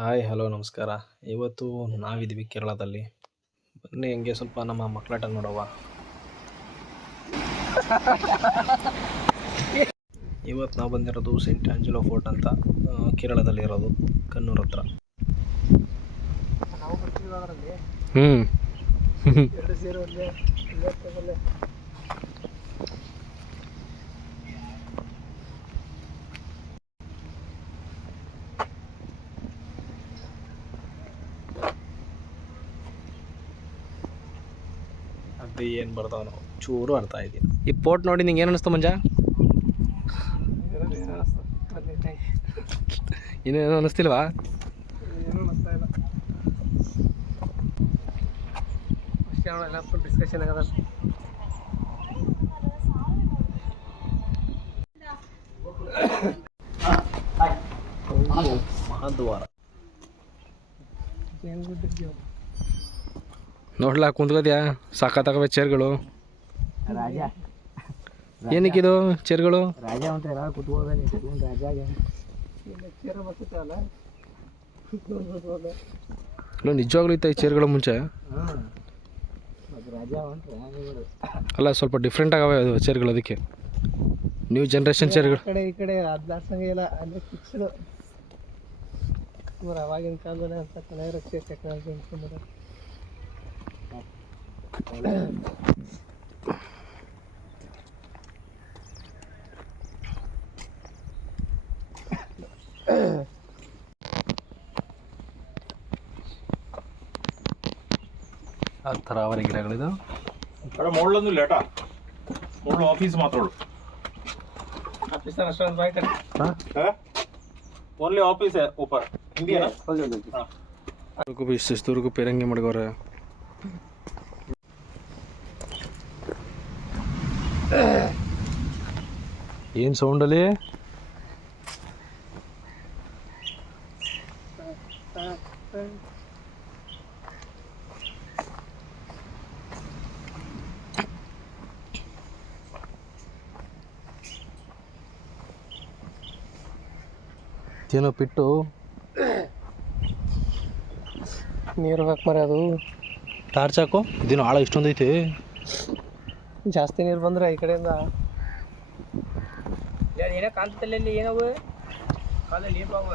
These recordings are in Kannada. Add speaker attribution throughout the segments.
Speaker 1: ಹಾಯ್ ಹಲೋ ನಮಸ್ಕಾರ. ಇವತ್ತು ನಾವಿದ್ದೀವಿ ಕೇರಳದಲ್ಲಿ. ಬನ್ನಿ ಹಂಗೆ ಸ್ವಲ್ಪ ನಮ್ಮ ಮಕ್ಕಳಾಟ ನೋಡವ್ವ ಇವತ್ತು ನಾವು ಬಂದಿರೋದು ಸೆಂಟ್ ಆಂಜಲೋ ಫೋರ್ಟ್ ಅಂತ ಕೇರಳದಲ್ಲಿ ಇರೋದು ಕಣ್ಣೂರ್ ಹತ್ರ. ಹ್ಞೂ ಅದು ಏನು ಬರ್ತಾವ ನಾವು ಚೂರು ಅರ್ಥ ಆಯ್ತೀನಿ ಈ ಪೋರ್ಟ್ ನೋಡಿ ನಿಂಗೆ ಏನು ಅನಿಸ್ತು ಮಂಜ? ಇನ್ನೇನು
Speaker 2: ಅನಿಸ್ತಿಲ್ವಾ? ಡಿಸ್ಕಷನ್ ಆಗದ
Speaker 1: ಮಹಾದ್ವಾರ ನೋಡ್ಲಾ ಕುಂತ್ಕೋದ್ಯಾ ಸಾಕತ್ತಾಗವೆ ಚೇರ್ಗಳು. ಏನಕ್ಕಿದು ಚೇರ್ಗಳು?
Speaker 2: ಅಲ್ಲ ಚೇರ
Speaker 1: ಇಲ್ಲ ನಿಜವಾಗ್ಲೂ ಇತ್ತ ಈ ಚೇರ್ಗಳು ಮುಂಚೆ? ಅಲ್ಲ ಸ್ವಲ್ಪ ಡಿಫ್ರೆಂಟ್ ಆಗವೆ ಅದು ಚೇರ್ಗಳು ಅದಕ್ಕೆ. ನ್ಯೂ ಜನ್ರೇಷನ್ ಚೇರ್ಗಳು.
Speaker 2: ಈ ಕಡೆ ಇಲ್ಲ ಅಂದರೆ ಫಿಕ್ಸ್ಡು ಇವ್ರು ಅವಾಗಿನ ಕಾಲದಲ್ಲಿ ಅಂತ ಚೆನ್ನಾಗಿರೋ ಟೆಕ್ನಾಲಜಿ
Speaker 1: ಆ ಥರ
Speaker 3: ಅವರ ಗಿಡಗಳಿದು. ಮೇಡಮ್ ಮುಳ್ಳೊಂದು ಲೇಟಾ ಮುಳ್ಳು ಆಫೀಸ್ ಮಾತಾಡು
Speaker 2: ಆಫೀಸ್ ಅಷ್ಟೊಂದು ಬಾಯ್ತಾರೆ.
Speaker 3: ಓನ್ಲಿ ಆಫೀಸ್ ಓಪನ್ ಇಂಡಿಯಾ
Speaker 1: ದುರ್ಗು ಬೀಸ್ ದುರ್ಗು ಪೇರಂಗಿ ಮಡಗೋರೆ. ಮಡಗವ್ರೆ ಏನು ಸೌಂಡಲ್ಲಿ ಏನೋ ಪಿಟ್ಟು
Speaker 2: ನೀರು ಹಾಕಿ ಮರ ಅದು
Speaker 1: ಟಾರ್ಚ್ ಹಾಕು ಇದೇನು ಆಳ ಇಷ್ಟೊಂದೈತಿ
Speaker 2: ಜಾಸ್ತಿ ನೀರು ಬಂದ್ರೆ ಈ ಕಡೆಯಿಂದ.
Speaker 4: ಏನೋ ಇಲ್ಲಿ ಏನವು? ಕಾಲಲ್ಲಿ ಏನ್ ಬಾಬು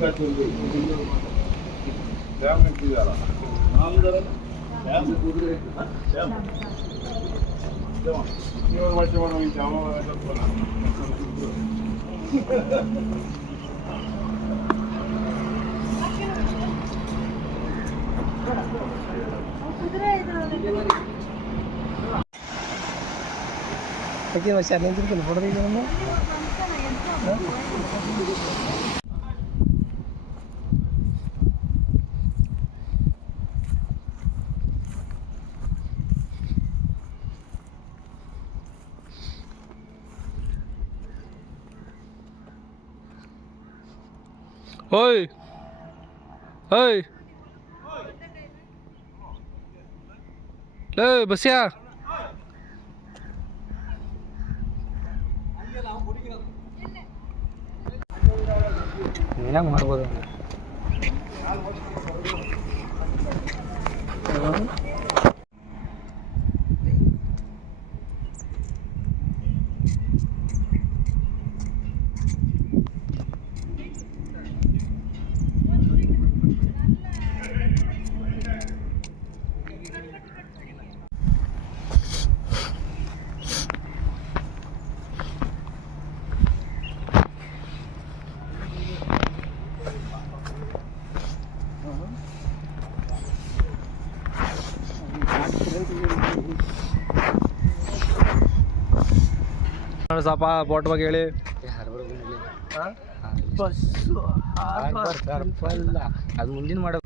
Speaker 2: ಯಾಕೆ പക്ഷേ എന്തിരിക്കുന്നു ഫോട്ടോ തീരുന്നു
Speaker 1: ಓಯ್ ಓಯ್ ಲೇ ಬಸ್ಯಾ
Speaker 2: ಏನಾಗ ಮಾಡ್ಬೋದು
Speaker 1: ಸಾಪ ಬೋಟ್ ಬಗ್ಗೆ ಹೇಳಿ.
Speaker 4: ಅದು ಮುಂದಿನ ಮಾಡೋ